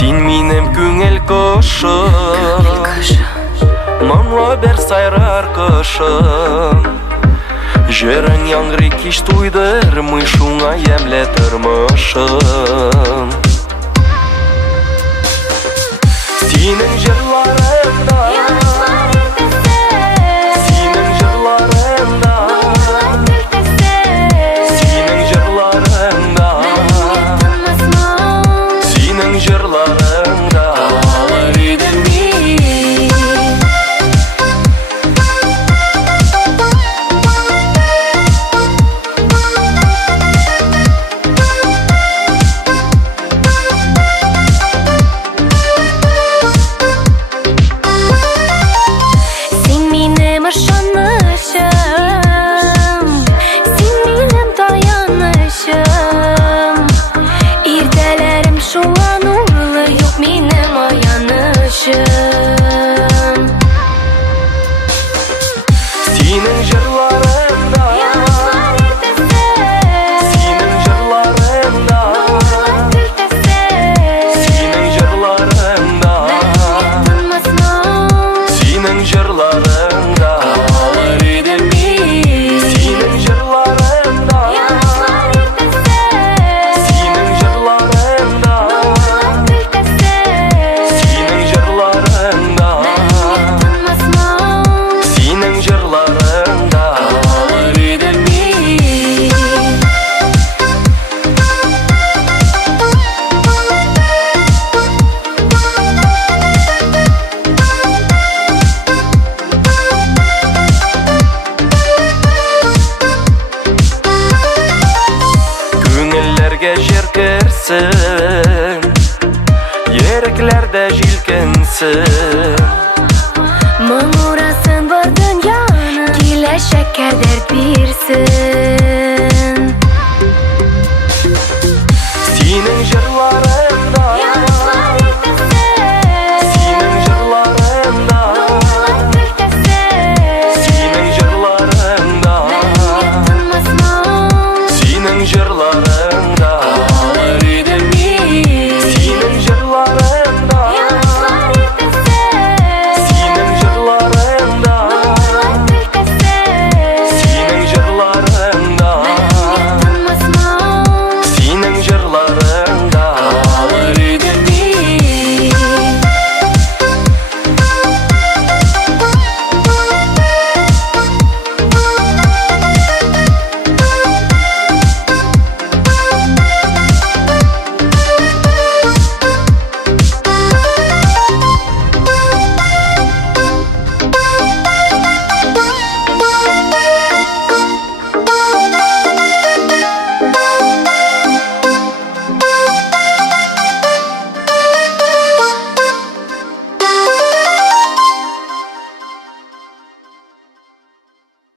Син минем күңел кошым, моңлы бер сайрар кошым. Жүрәң яңгырый кич туйдырмый, шуңа ямьле тормышым. Синең җырларыңда, синең җырларыңда, синең җырларыңда, синең җырларыңда калыр идем мин. Синең җырларыңда, синең җырларыңда, синең җырларыңда, синең җырларыңда калыр идем мин. Синең җырларыңда, синең җырларыңда, синең җырларыңда, синең җырларыңда калыр идем мин. Күңелләргә җир керсен, йөрәкләрдә җилкенсен. Моң урасын бар дөньяны, киләчәккә дәрт бирсен. Синең җырларың